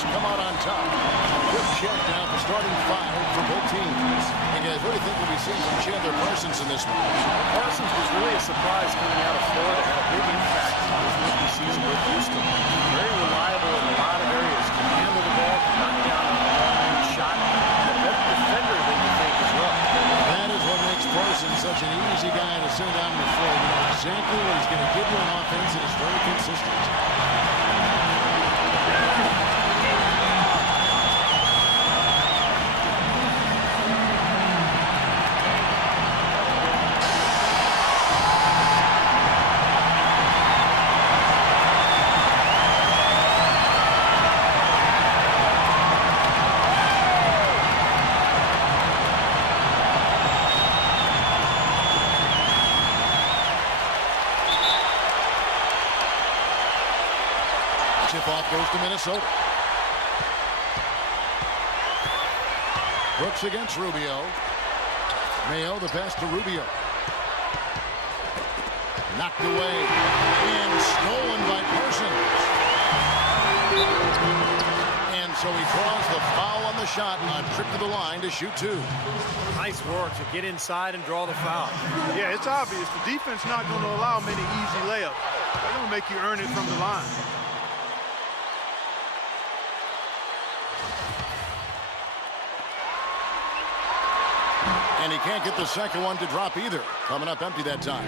Wolves come out on top. Quick check now for starting five for both teams. And guys, what do you think we'll be seeing from Chandler Parsons in this one? Parsons was really a surprise coming out of Florida. Had a big impact in his rookie season with Houston. Very reliable in a lot of areas. Can handle the ball, can knock down a long-range shot. And a better defender than you think as well. That is what makes Parsons such an easy guy to send down the floor. You know exactly what he's going to give you on offense, and it's very consistent. Tip-off goes to Minnesota. Brooks against Rubio. Mayo, the pass to Rubio. Knocked away and stolen by Parsons. And so he draws the foul on the shot on trip to the line to shoot two. Nice work to get inside and draw the foul. Yeah, it's obvious. The defense not going to allow many easy layups. They're going to make you earn it from the line. And he can't get the second one to drop either. Coming up empty that time.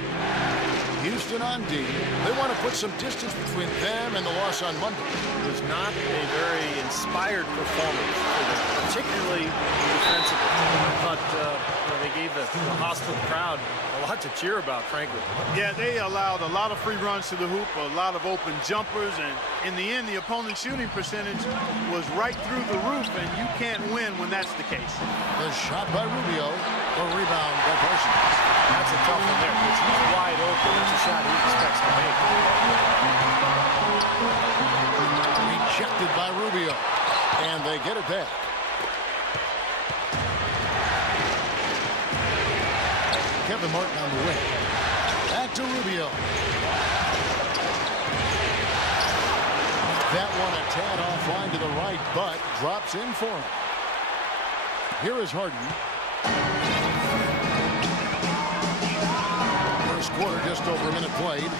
Houston on D. They want to put some distance between them and the loss on Monday. It was not a very inspired performance for them, particularly defensively. But they gave the hostile crowd a lot to cheer about, frankly. Yeah, they allowed a lot of free runs to the hoop, a lot of open jumpers, and in the end, the opponent's shooting percentage was right through the roof, and you can't win when that's the case. The shot by Rubio, the rebound by Parsons. That's a tough one there because he's wide open. It's a shot he expects to make. Rejected by Rubio, and they get it back. Kevin Martin on the wing. Back to Rubio. That one a tad offline to the right, but drops in for him. Here is Harden. First quarter, just over a minute played.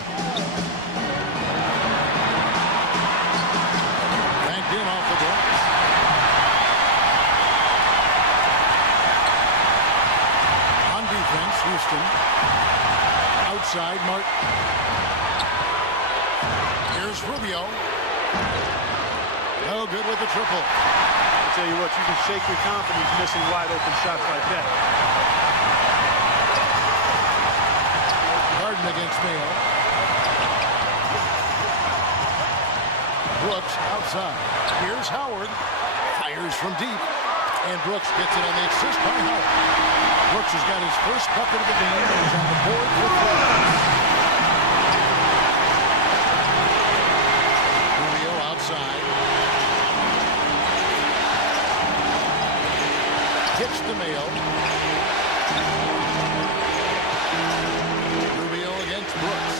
Banked in off the glass. On defense, Houston. Outside, Martin. Here's Rubio. No good with the triple. I'll tell you what, you can shake your confidence missing wide open shots like that. Harden against Mayo. Brooks outside. Here's Howard. Fires from deep. And Brooks gets it on the assist by Howard. Brooks has got his first bucket of the game and he's on the board for three. Rubio outside. Gets to Mayo. Rubio against Brooks.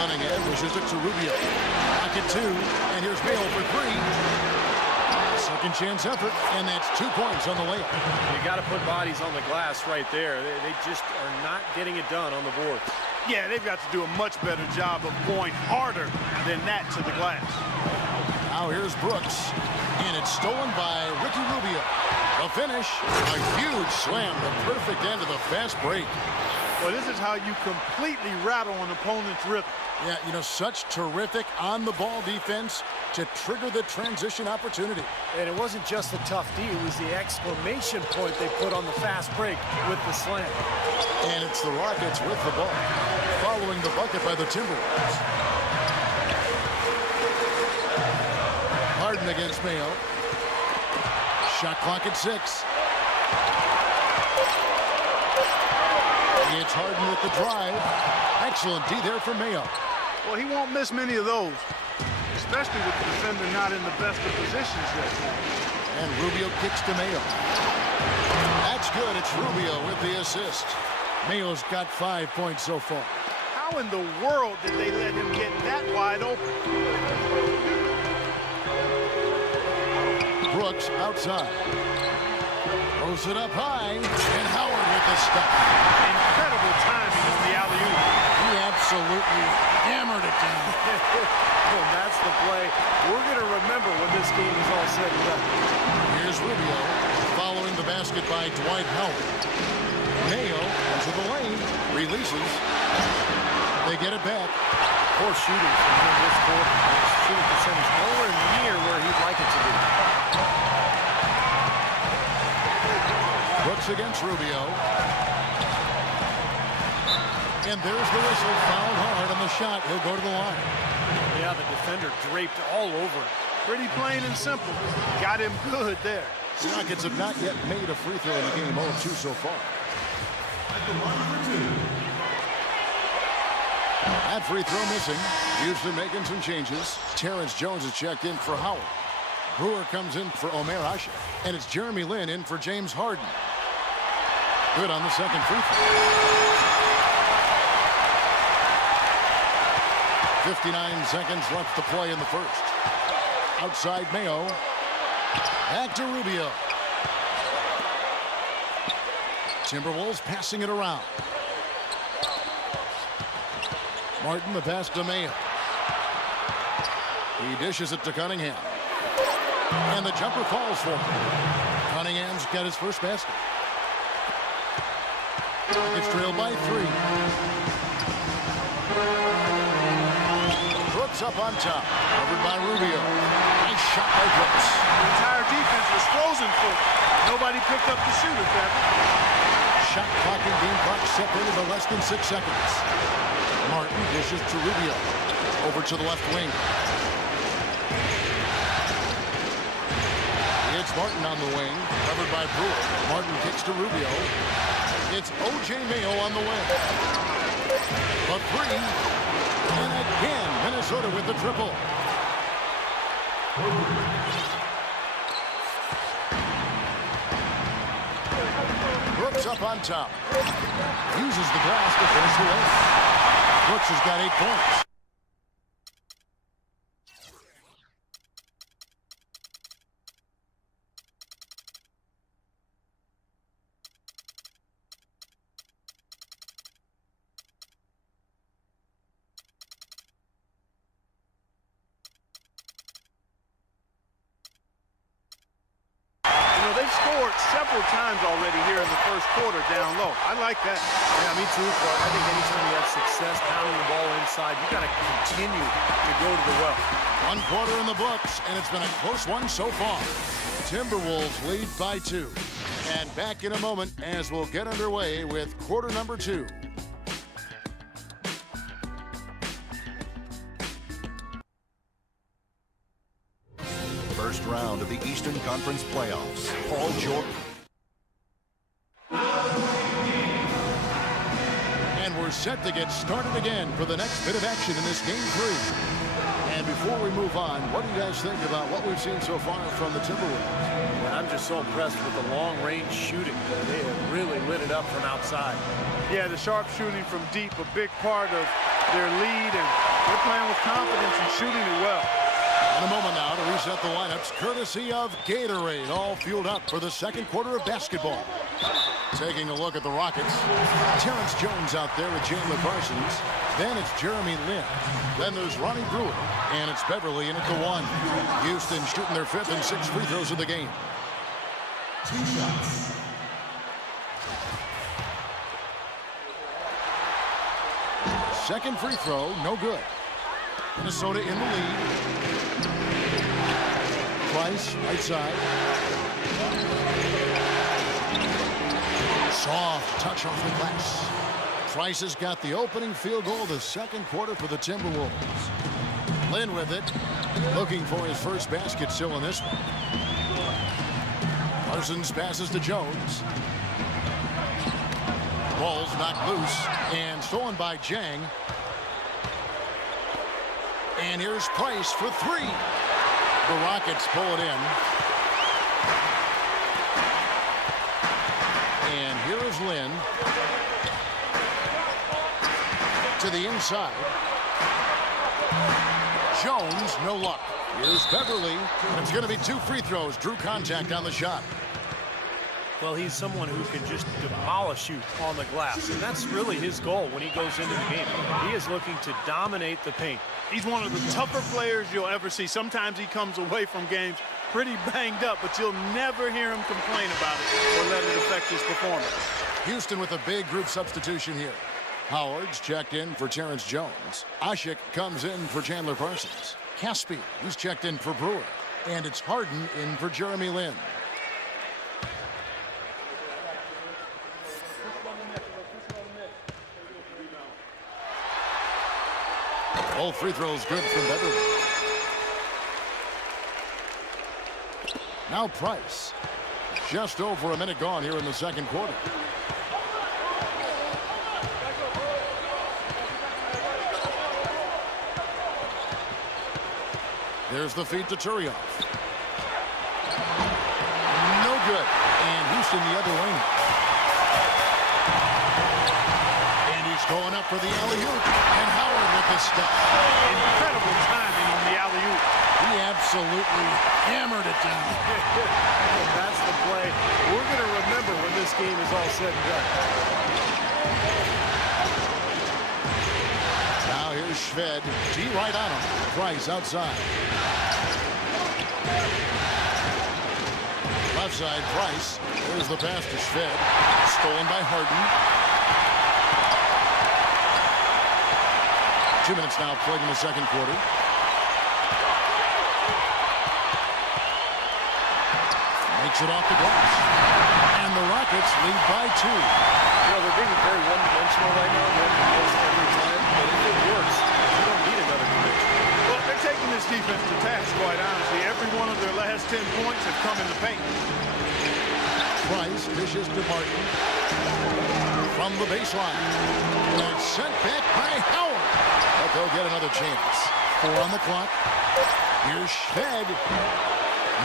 Cunningham pushes it to Rubio. Pocket two, and here's Mayo for three. Second chance effort, and that's 2 points on the layup. You got to put bodies on the glass right there. They just are not getting it done on the board. Yeah, they've got to do a much better job of going harder than that to the glass. Now here's Brooks, and it's stolen by Ricky Rubio. The finish, a huge slam, the perfect end of the fast break. Well, this is how you completely rattle an opponent's rhythm. Yeah, you know, such terrific on-the-ball defense to trigger the transition opportunity. And it wasn't just the tough D, it was the exclamation point they put on the fast break with the slam. And it's the Rockets with the ball, following the bucket by the Timberwolves. Harden against Mayo. Shot clock at 6. It's Harden with the drive. Excellent D there for Mayo. Well, he won't miss many of those, especially with the defender not in the best of positions yet. And Rubio kicks to Mayo. That's good. It's Rubio with the assist. Mayo's got 5 points so far. How in the world did they let him get that wide open? Brooks outside. Throws it up high, and Howard with the stop. Incredible timing as the alley-oop. He absolutely hammered it down. And that's the play we're going to remember when this game is all said and done. Here's Rubio following the basket by Dwight Howard. Mayo into the lane, releases. They get it back. Poor shooting from him this quarter. His shooting percentage nowhere near where he'd like it to be. Brooks against Rubio. And there's the whistle. Fouled hard on the shot. He'll go to the line. Yeah, the defender draped all over him. Pretty plain and simple. Got him good there. The Rockets have not yet made a free throw in the game. 0-2 so far. That free throw missing. Houston making some changes. Terrence Jones is checked in for Howard. Brewer comes in for Omer Asha. And it's Jeremy Lin in for James Harden. Good on the second free throw. 59 seconds left to play in the first. Outside Mayo. Back to Rubio. Timberwolves passing it around. Martin, the pass to Mayo. He dishes it to Cunningham. And the jumper falls for him. Cunningham's got his first basket. It's trailed by 3. Brooks up on top. Covered by Rubio. Nice shot by Brooks. The entire defense was frozen for it. Nobody picked up the shooter, Kevin. Shot clock and game clock separated by less than 6 seconds. Martin dishes to Rubio. Over to the left wing. It's Martin on the wing. Covered by Brewer. Martin kicks to Rubio. It's O.J. Mayo on the wing. A 3. And again, Minnesota with the triple. Brooks up on top. Uses the glass to finish the lane. Brooks has got 8 points. They've scored several times already here in the first quarter down low. I like that. Yeah, me too, Clark. I think anytime you have success pounding the ball inside, you got to continue to go to the well. 1 quarter in the books, and it's been a close one so far. Timberwolves lead by 2. And back in a moment as we'll get underway with quarter number 2. First round of the Eastern Conference playoffs. Paul George. And we're set to get started again for the next bit of action in this game 3. And before we move on, what do you guys think about what we've seen so far from the Timberwolves? And I'm just so impressed with the long-range shooting. They have really lit it up from outside. Yeah, the sharp shooting from deep, a big part of their lead, and they're playing with confidence and shooting it well. In a moment now to reset the lineups, courtesy of Gatorade, all fueled up for the second quarter of basketball. Taking a look at the Rockets, Terrence Jones out there with Jalen Parsons. Then it's Jeremy Lin. Then there's Ronnie Brewer, and it's Beverly in at the 1. Houston shooting their 5th and 6th free throws of the game. 2 shots. Second free throw, no good. Minnesota in the lead. Price, right side. Soft touch off the glass. Price has got the opening field goal of the second quarter for the Timberwolves. Lin with it. Looking for his first basket still in this one. Parsons passes to Jones. Ball's knocked loose and stolen by Jang. And here's Price for 3. The Rockets pull it in. And here is Lin. To the inside. Jones, no luck. Here's Beverly. And it's going to be 2 free throws. Drew contact on the shot. Well, he's someone who can just demolish you on the glass, and that's really his goal when he goes into the game. He is looking to dominate the paint. He's one of the tougher players you'll ever see. Sometimes he comes away from games pretty banged up, but you'll never hear him complain about it or let it affect his performance. Houston with a big group substitution here. Howard's checked in for Terrence Jones. Ashik comes in for Chandler Parsons. Caspi, who's checked in for Brewer. And it's Harden in for Jeremy Lin. Both free throws good from Beverly. Now Price. Just over a minute gone here in the second quarter. There's the feed to Turioff. No good. And Houston the other way. And he's going up for the alley-oop. And Howard with the step. Incredible timing on the alley-oop. He absolutely hammered it down. That's the play we're going to remember when this game is all said and done. Now here's Shved. G right on him. Price outside. Left side, Price. There's the pass to Shved. Stolen by Harden. 2 minutes now played in the second quarter. Makes it off the glass. And the Rockets lead by 2. You know, they're being very one-dimensional right now, one post every time, but if it works, you don't need another dimension. Well, they're taking this defense to task, quite honestly. Every one of their last 10 points have come in the paint. Price dishes to Martin. From the baseline. And it's sent back by Howard. But they'll get another chance. 4 on the clock. Here's Shved.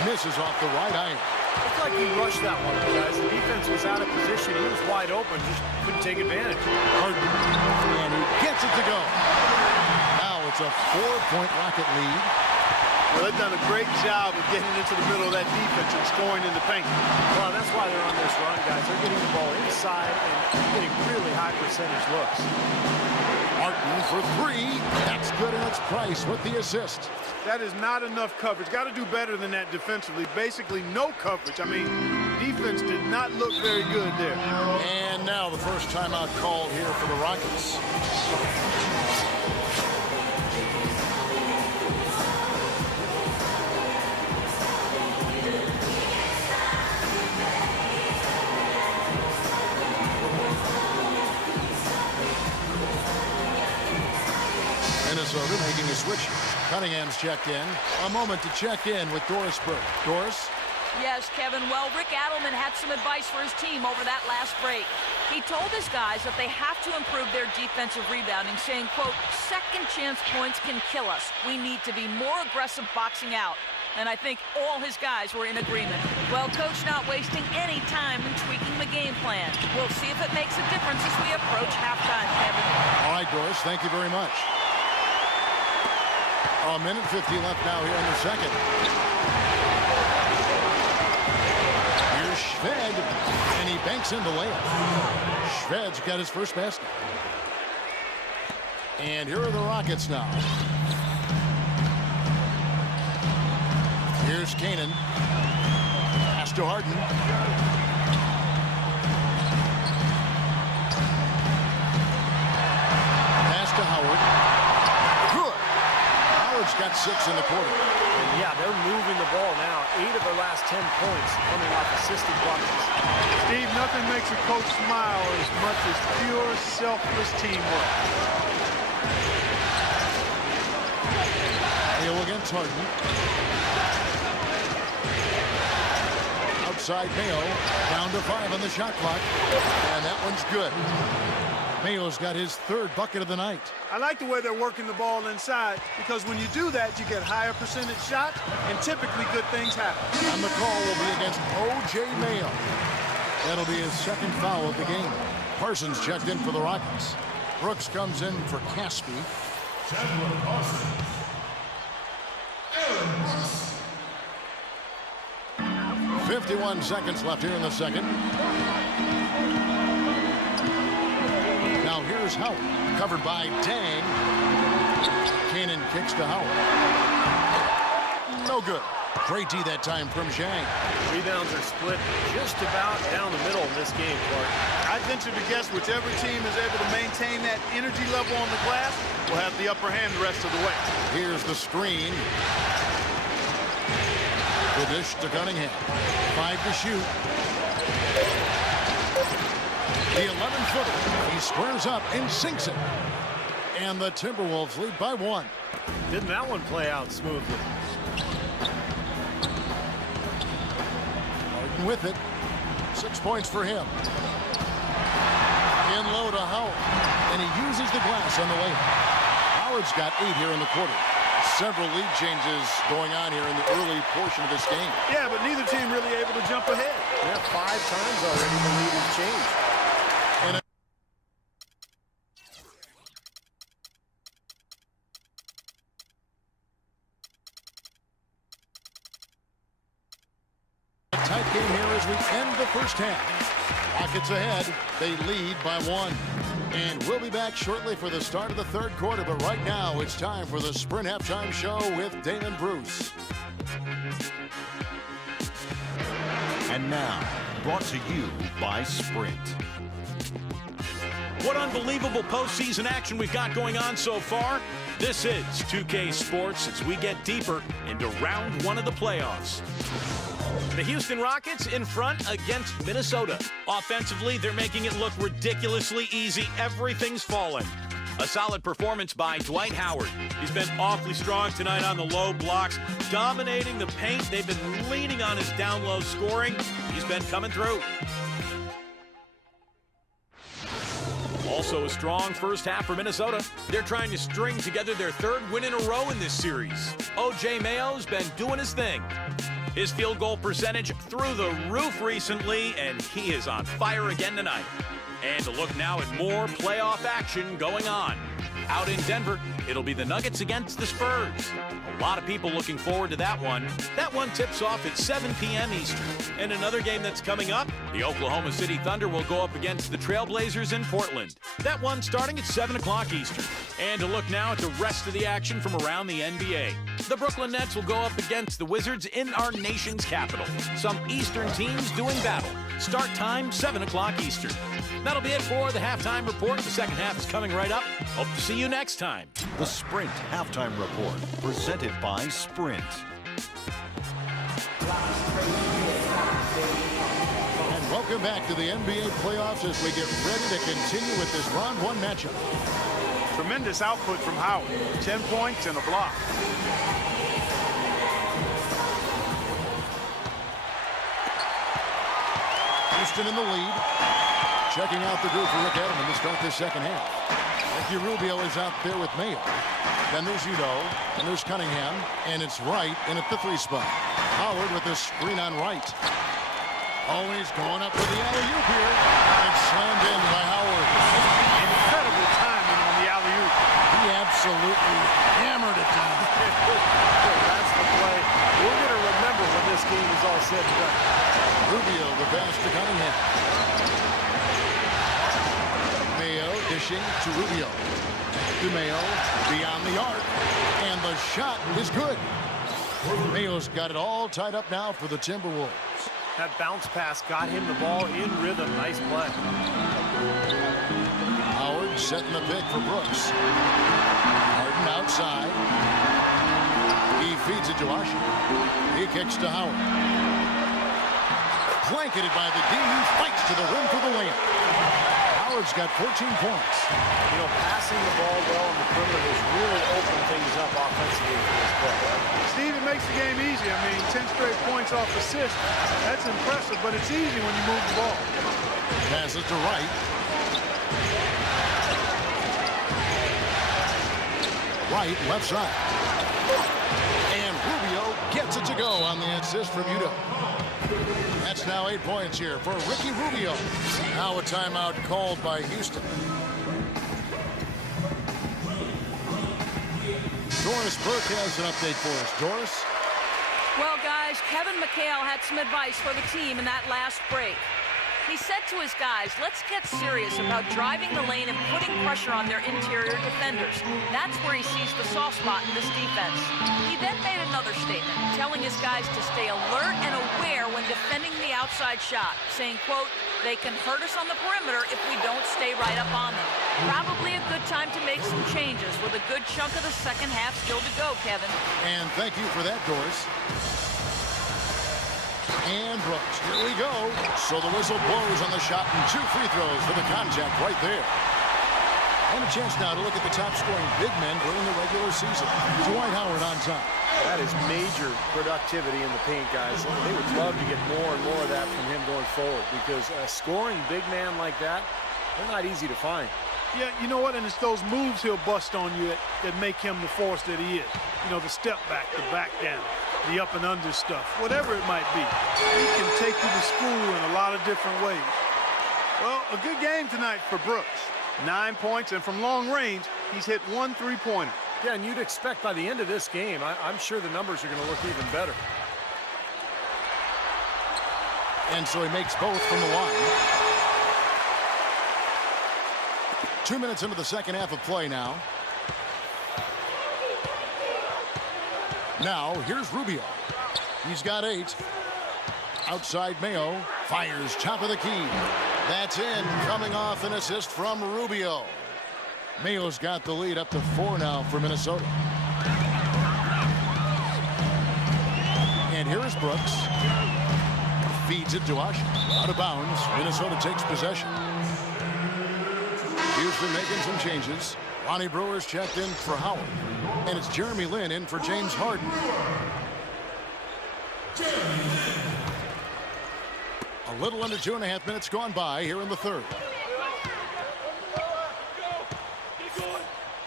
Misses off the right iron. It's like he rushed that one, guys. The defense was out of position. He was wide open, just couldn't take advantage. Harden. And he gets it to go. Now it's a 4-point Rocket lead. Well, they've done a great job of getting into the middle of that defense and scoring in the paint. Well, that's why they're on this run, guys. They're getting the ball inside and getting really high percentage looks. Martin for 3. That's good, and it's Price with the assist. That is not enough coverage. Got to do better than that defensively. Basically, no coverage. I mean, defense did not look very good there. And now the first timeout called here for the Rockets. Minnesota making a switch. Cunningham's checked in. A moment to check in with Doris Burke. Doris? Yes, Kevin. Well, Rick Adelman had some advice for his team over that last break. He told his guys that they have to improve their defensive rebounding, saying, quote, second chance points can kill us. We need to be more aggressive boxing out. And I think all his guys were in agreement. Well, Coach not wasting any time in tweaking the game plan. We'll see if it makes a difference as we approach halftime, Kevin. All right, Doris, thank you very much. A minute 50 left now here in the second. Here's Shved, and he banks in the layup. Shved's got his first basket. And here are the Rockets now. Here's Kanan. Pass to Harden. Pass to Howard. Good. Howard's got 6 in the quarter. And yeah, they're moving the ball now. 8 of their last 10 points coming off assisted blocks. Steve, nothing makes a coach smile as much as pure, selfless teamwork. Hill against Harden. Outside Mayo. Down to 5 on the shot clock. And that one's good. Mayo's got his 3rd bucket of the night. I like the way they're working the ball inside because when you do that, you get higher percentage shots and typically good things happen. And the call will be against O.J. Mayo. That'll be his 2nd foul of the game. Parsons checked in for the Rockets. Brooks comes in for Caspi. Chandler Parsons. Aaron 51 seconds left here in the second. Now here's Howard, covered by Dang. Cannon kicks to Howard. No good. Great D that time from Zhang. Rebounds are split just about down the middle in this game, Clark. I venture to guess whichever team is able to maintain that energy level on the glass will have the upper hand the rest of the way. Here's the screen. The dish to Cunningham. 5 to shoot. The 11-footer. He squares up and sinks it. And the Timberwolves lead by 1. Didn't that one play out smoothly? Harden with it. 6 points for him. In low to Howard. And he uses the glass on the way. Howard's got 8 here in the quarter. Several lead changes going on here in the early portion of this game. Yeah, but neither team really able to jump ahead. Yeah, 5 times already the lead has changed. And a tight game here as we end the first half. Rockets ahead. They lead by 1. And we'll be back shortly for the start of the third quarter. But right now, it's time for the Sprint Halftime Show with Damon Bruce. And now, brought to you by Sprint. What unbelievable postseason action we've got going on so far. This is 2K Sports as we get deeper into round 1 of the playoffs. The Houston Rockets in front against Minnesota. Offensively, they're making it look ridiculously easy. Everything's falling. A solid performance by Dwight Howard. He's been awfully strong tonight on the low blocks, dominating the paint. They've been leaning on his down-low scoring. He's been coming through. Also a strong first half for Minnesota. They're trying to string together their 3rd win in a row in this series. O.J. Mayo's been doing his thing. His field goal percentage through the roof recently, and he is on fire again tonight. And a look now at more playoff action going on. Out in Denver, it'll be the Nuggets against the Spurs. A lot of people looking forward to that one. That one tips off at 7 p.m. Eastern. And another game that's coming up, the Oklahoma City Thunder will go up against the Trailblazers in Portland. That one starting at 7 o'clock Eastern. And a look now at the rest of the action from around the NBA. The Brooklyn Nets will go up against the Wizards in our nation's capital. Some Eastern teams doing battle. Start time, 7 o'clock Eastern. That'll be it for the halftime report. The second half is coming right up. Hope to see you next time. The Sprint Halftime Report, presented by Sprint. And welcome back to the NBA playoffs as we get ready to continue with this round 1 matchup. Tremendous output from Howard. 10 points and a block. Houston in the lead. Checking out the group for Rick Edelman to start this second half. Ricky Rubio is out there with Mayo. Then there's Udo, and there's Cunningham, and it's Wright in at the 3 spot. Howard with the screen on Wright. Always going up with the alley-oop here. It's slammed in by Howard. Incredible timing on the alley-oop. He absolutely hammered it down. That's the play we're going to remember when this game is all said and done. Rubio, the pass to Cunningham. Mayo dishing to Rubio. To Mayo, beyond the arc. And the shot is good. Mayo's got it all tied up now for the Timberwolves. That bounce pass got him the ball in rhythm. Nice play. Howard setting the pick for Brooks. Harden outside. He feeds it to Usher. He kicks to Howard. Blanketed by the D. He fights to the rim for the layup. Howard's got 14 points. You know, passing the ball well on the perimeter has really opened things up offensively for this play. Steve, it makes the game easy. I mean, 10 straight points off assist. That's impressive, but it's easy when you move the ball. Passes to Wright. Wright, left side. And Rubio gets it to go on the assist from Udo. That's now 8 points here for Ricky Rubio. Now a timeout called by Houston. Doris Burke has an update for us. Doris? Well, guys, Kevin McHale had some advice for the team in that last break. He said to his guys, let's get serious about driving the lane and putting pressure on their interior defenders. That's where he sees the soft spot in this defense. He then made another statement, telling his guys to stay alert and aware when defending the outside shot, saying, quote, they can hurt us on the perimeter if we don't stay right up on them. Probably a good time to make some changes with a good chunk of the second half still to go, Kevin. And thank you for that, Doris. And Brooks, here we go. So the whistle blows on the shot and 2 free throws for the contact right there. And a chance now to look at the top-scoring big men during the regular season. Dwight Howard on top. That is major productivity in the paint, guys. They would love to get more and more of that from him going forward because a scoring big man like that, they're not easy to find. Yeah, you know what? And it's those moves he'll bust on you that make him the force that he is. You know, the step back, the back down, the up and under stuff, whatever it might be. He can take you to school in a lot of different ways. Well, a good game tonight for Brooks. 9 points, and from long range, he's hit 1 3-pointer. Yeah, and you'd expect by the end of this game, I'm sure the numbers are going to look even better. And so he makes both from the line. 2 minutes into the second half of play now. Now, here's Rubio. He's got 8. Outside Mayo. Fires top of the key. That's in. Coming off an assist from Rubio. Mayo's got the lead up to 4 now for Minnesota. And here is Brooks. Feeds it to Usher. Out of bounds. Minnesota takes possession. Houston making some changes. Lonnie Brewer's checked in for Howard. And it's Jeremy Lin in for James Harden. A little under 2.5 minutes gone by here in the third.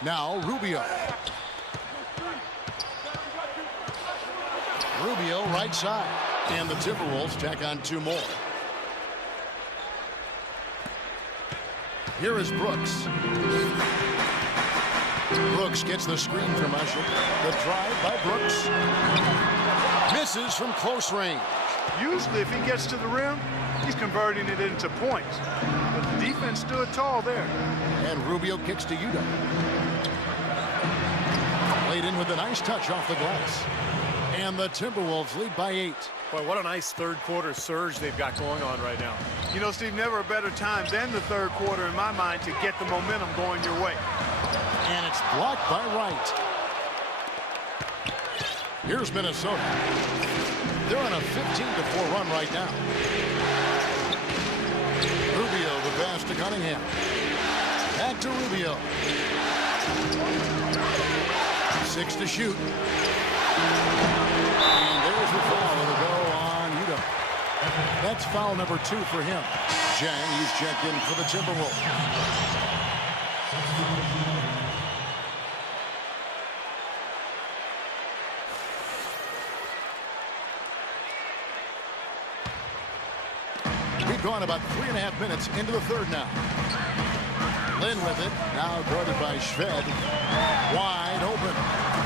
Now Rubio. Rubio right side. And the Timberwolves tack on 2 more. Here is Brooks. Brooks gets the screen from Usher. The drive by Brooks. Misses from close range. Usually, if he gets to the rim, he's converting it into points. But the defense stood tall there. And Rubio kicks to Udo. Laid in with a nice touch off the glass. And the Timberwolves lead by 8. Boy, what a nice third-quarter surge they've got going on right now. You know, Steve, never a better time than the third quarter in my mind to get the momentum going your way. And it's blocked by Wright. Here's Minnesota. They're on a 15-4 run right now. Rubio, the pass to Cunningham. Back to Rubio. 6 to shoot. And there's the foul. It'll go on Udo. That's foul number 2 for him. Jang, he's checked in for the Timberwolves. We've gone about 3.5 minutes into the third now. Lin with it. Now guarded by Shved. Wide open.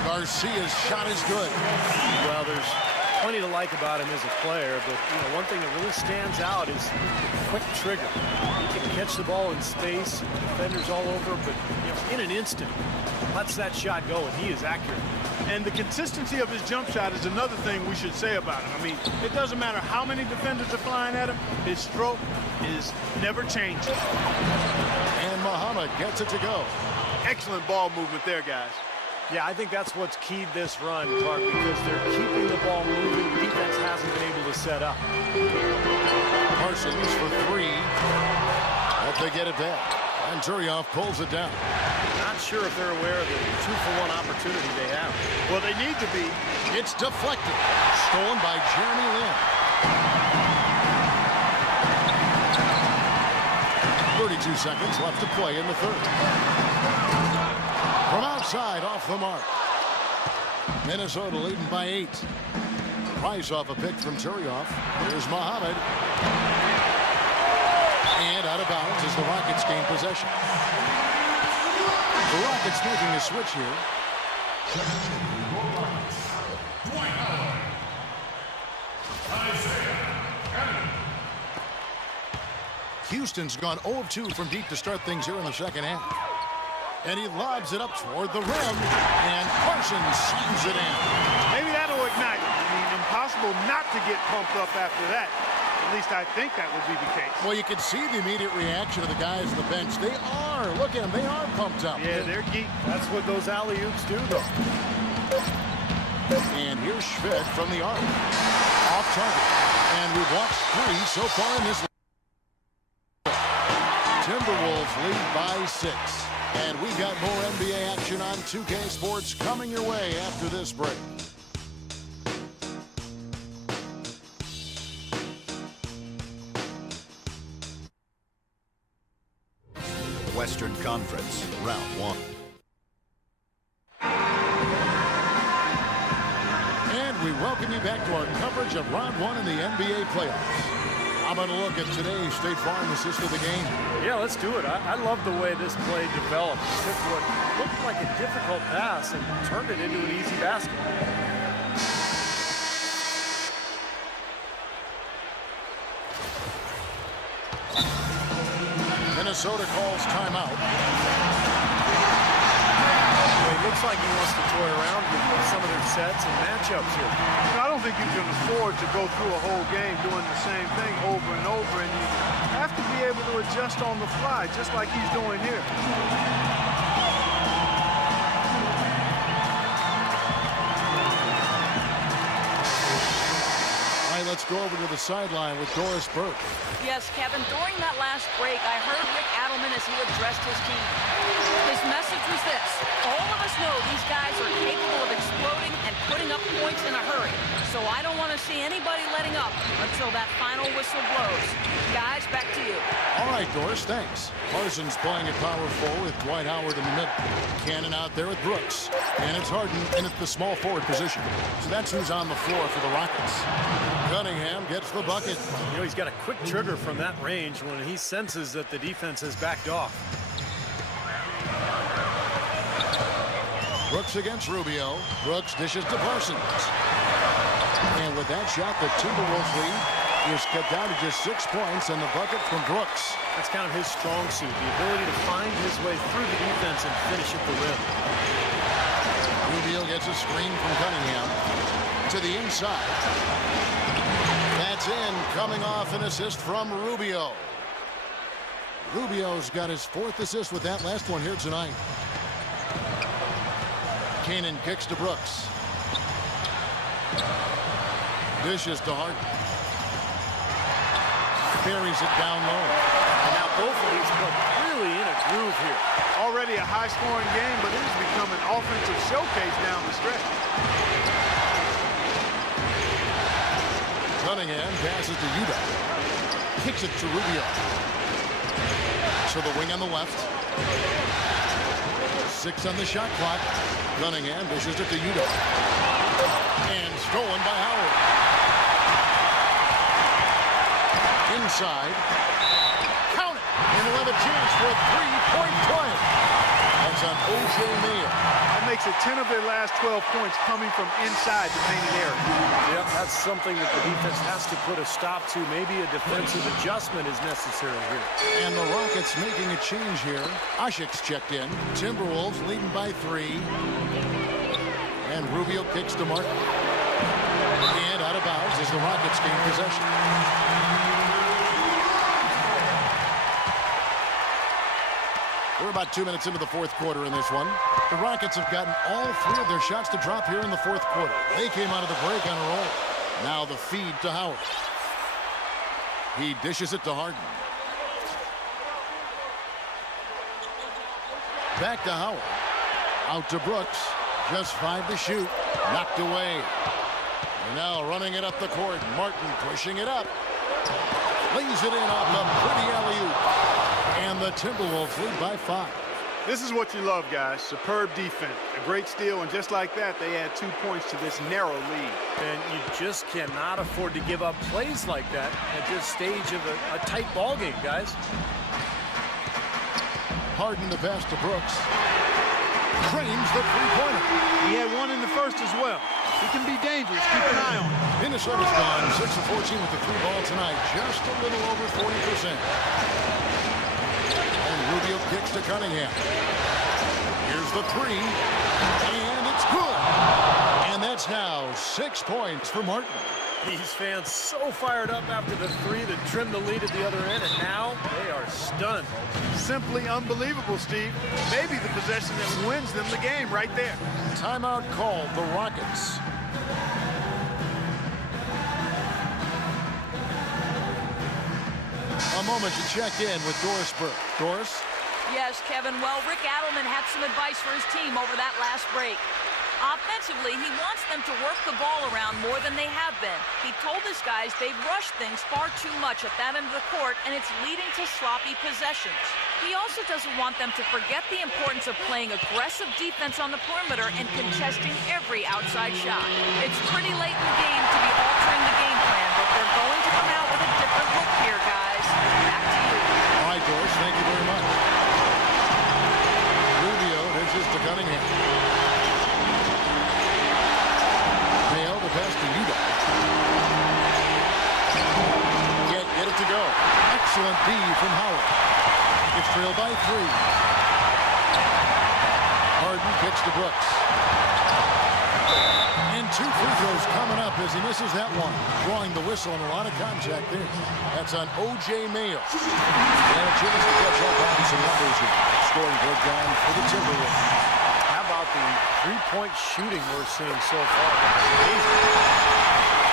Garcia's shot is good. Well, there's plenty to like about him as a player, but you know, one thing that really stands out is quick trigger. He can catch the ball in space, defenders all over, but you know, in an instant, lets that shot go, and he is accurate. And the consistency of his jump shot is another thing we should say about him. I mean, it doesn't matter how many defenders are flying at him, his stroke is never changing. And Muhammad gets it to go. Excellent ball movement there, guys. Yeah, I think that's what's keyed this run, Clark, because they're keeping the ball moving. Defense hasn't been able to set up. Parsons for 3. But they get it back. And Turioff pulls it down. Not sure if they're aware of the 2-for-1 opportunity they have. Well, they need to be. It's deflected. Stolen by Jeremy Lin. 32 seconds left to play in the third. From outside, off the mark. Minnesota leading by 8. Price off a pick from Turioff. Here's Muhammad. And out of bounds as the Rockets gain possession. The Rockets making a switch here. Houston's gone 0 of 2 from deep to start things here in the second half. And he lobs it up toward the rim, and Parsons slams it in. Maybe that'll ignite. I mean, impossible not to get pumped up after that. At least I think that would be the case. Well, you can see the immediate reaction of the guys on the bench. They are. Look at them. They are pumped up. Yeah, they're geek. That's what those alley-oops do, though. And here's Schmidt from the arc. Off target. And we've watched 3 so far in this. Timberwolves lead by 6. And we got more NBA action on 2K Sports coming your way after this break. Western Conference, round 1. And we welcome you back to our coverage of round 1 in the NBA playoffs. How about a look at today's State Farm assist of the game? Yeah, let's do it. I love the way this play developed. He took what looked like a difficult pass and turned it into an easy basket. Minnesota calls timeout. It looks like he wants to toy around with some of their sets and matchups here. I don't think you can afford to go through a whole game doing the same thing over and over, and you have to be able to adjust on the fly, just like he's doing here. All right, let's go over to the sideline with Doris Burke. Yes, Kevin, during that last break, I heard Rick Adelman as he addressed his team. His message was this: all of us know these guys are capable of exploding and putting up points in a hurry. So I don't want to see anybody letting up until that final whistle blows. Guys, back to you. All right, Doris, thanks. Parsons playing at power forward with Dwight Howard in the middle. Cannon out there with Brooks. And it's Harden in at the small forward position. So that's who's on the floor for the Rockets. Cunningham gets the bucket. You know, he's got a quick trigger from that range when he senses that the defense has backed off. Brooks against Rubio. Brooks dishes to Parsons. And with that shot, the Timberwolves lead is cut down to just 6 points, and the bucket from Brooks. That's kind of his strong suit, the ability to find his way through the defense and finish at the rim. Rubio gets a screen from Cunningham to the inside. That's in, coming off an assist from Rubio. Rubio's got his 4th assist with that last one here tonight. Cannon kicks to Brooks. Dishes to Harden. Buries it down low. And now both of these are really in a groove here. Already a high-scoring game, but it has become an offensive showcase down the stretch. Cunningham passes to Yuta. Kicks it to Rubio. So the wing on the left. 6 on the shot clock. Cunningham dishes it to Yuta. And stolen by Howard. Inside. Count it. And we'll have a chance for a 3-point play. That's on O.J. Mayo. That makes it 10 of their last 12 points coming from inside the painted area. Yep, that's something that the defense has to put a stop to. Maybe a defensive adjustment is necessary here. And the Rockets making a change here. Ashik's checked in. Timberwolves leading by 3. And Rubio kicks to Martin. And out of bounds as the Rockets gain possession. We're about 2 minutes into the 4th quarter in this one. The Rockets have gotten all 3 of their shots to drop here in the 4th quarter. They came out of the break on a roll. Now the feed to Howard. He dishes it to Harden. Back to Howard. Out to Brooks. Just 5 to shoot. Knocked away. And now running it up the court. Martin pushing it up. Lays it in off the pretty alley-oop. And the Timberwolves lead by 5. This is what you love, guys. Superb defense. A great steal, and just like that, they add 2 points to this narrow lead. And you just cannot afford to give up plays like that at this stage of a tight ball game, guys. Harden the pass to Brooks. Cranes the 3-pointer. He had one in the first as well. He can be dangerous. Keep an eye on him. Minnesota's gone 6 of 14 with the 3-ball tonight. Just a little over 40%. And Rubio kicks to Cunningham. Here's the 3. And it's good. And that's now 6 points for Martin. These fans so fired up after the 3 that trimmed the lead at the other end, and now they are stunned. Simply unbelievable, Steve. Maybe the possession that wins them the game right there. Timeout called the Rockets. A moment to check in with Doris Burke. Doris? Yes, Kevin. Well, Rick Adelman had some advice for his team over that last break. Offensively, he wants them to work the ball around more than they have been. He told his guys they've rushed things far too much at that end of the court, and it's leading to sloppy possessions. He also doesn't want them to forget the importance of playing aggressive defense on the perimeter and contesting every outside shot. It's pretty late in the game to be altering the game plan, but they're going to come out with a different look here, guys. Back to you. All right, Doris, thank you very much. Rubio pitches to Cunningham. Pass to Yuda. Can't get it to go. Excellent D from Howard. It's trailed by 3. Harden kicks to Brooks. And 2 free throws coming up as he misses that one. Drawing the whistle and a lot of contact there. That's on O.J. Mayo. And a chance to catch up on some numbers here. Scoring breakdown for the Timberwolves. About the 3-point shooting we're seeing so far.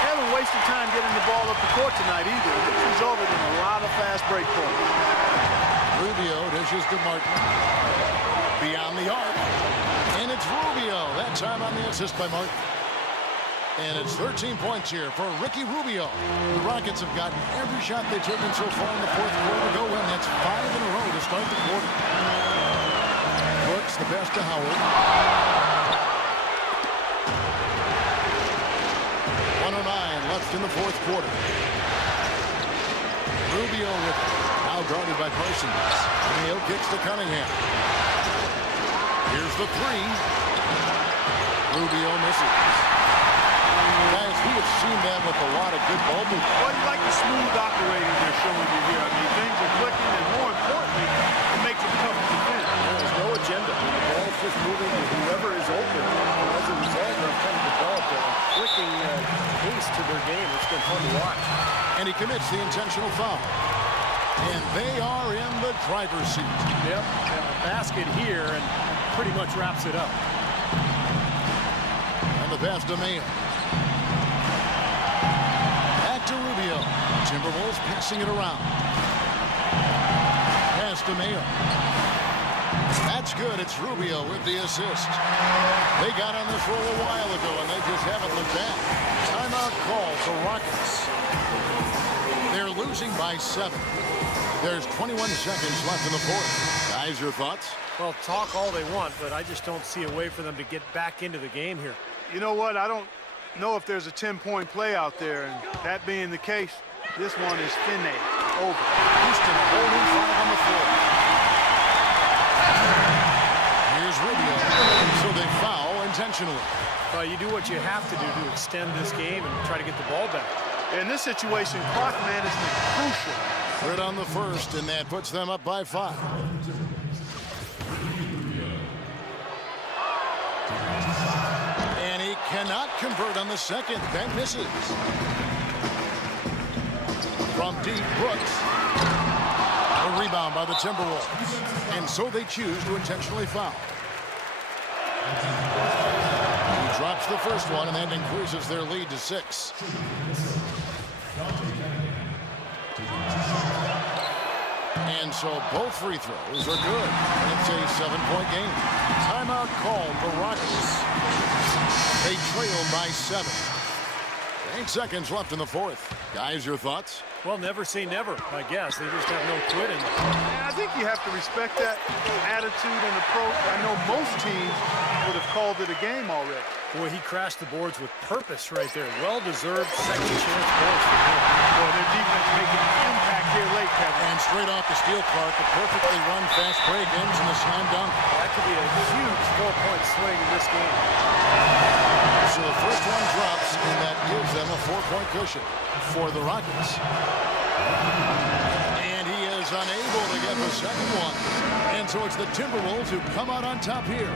Haven't wasted time getting the ball up the court tonight either. It's resulted in a lot of fast break points. Rubio dishes to Martin. Beyond the arc. And it's Rubio. That time on the assist by Martin. And it's 13 points here for Ricky Rubio. The Rockets have gotten every shot they've taken so far in the 4th quarter to go in. That's 5 in a row to start the quarter. Brooks, the pass to Howard. 1:09 left in the 4th quarter. Rubio with it. Now guarded by Parsons. Mayo kicks to Cunningham. Here's the 3. Rubio misses. Guys, we have seen that with a lot of good ball movement. Well, you like the smooth operating they're showing you here. I mean, things are clicking, and more importantly, it makes it tough to defend. There's no agenda. The ball's just moving to whoever is open. As a result, they've kind of developed a clicking pace to their game. It's been fun to watch. And he commits the intentional foul. And they are in the driver's seat. Yep, and a basket here and pretty much wraps it up. And the pass to Mayo. Back to Rubio. Timberwolves passing it around. Pass to Mayo. That's good. It's Rubio with the assist. They got on this roll a while ago, and they just haven't looked back. Timeout call for Rockets. They're losing by 7. There's 21 seconds left in the 4th. Guys, your thoughts? Well, talk all they want, but I just don't see a way for them to get back into the game here. You know what? I don't know if there's a 10-point play out there, and that being the case, this one is finished. Over. Houston holding 5 on the floor. Here's Rubio. So they foul intentionally. Well, you do what you have to do to extend this game and try to get the ball back. In this situation, clock management crucial. Third on the first, and that puts them up by 5. And he cannot convert on the second. That misses. From deep, Brooks. A rebound by the Timberwolves. And so they choose to intentionally foul. He drops the first one, and that increases their lead to 6. And so both free throws are good. It's a 7-point game. Timeout called for Rockets. They trail by 7. 8 seconds left in the 4th. Guys, your thoughts? Well, never say never, I guess. They just have no quit in them. And I think you have to respect that attitude and approach. I know most teams would have called it a game already. Boy, he crashed the boards with purpose right there. Well-deserved second chance points for him. Boy, their defense making an impact here late, Kevin. And straight off the steal, Clark, a perfectly run fast break ends in a slam dunk. That could be a huge 4-point swing in this game. So the first one drops, and that gives them a 4-point cushion for the Rockets. And he is unable to get the second one. And so it's the Timberwolves who come out on top here.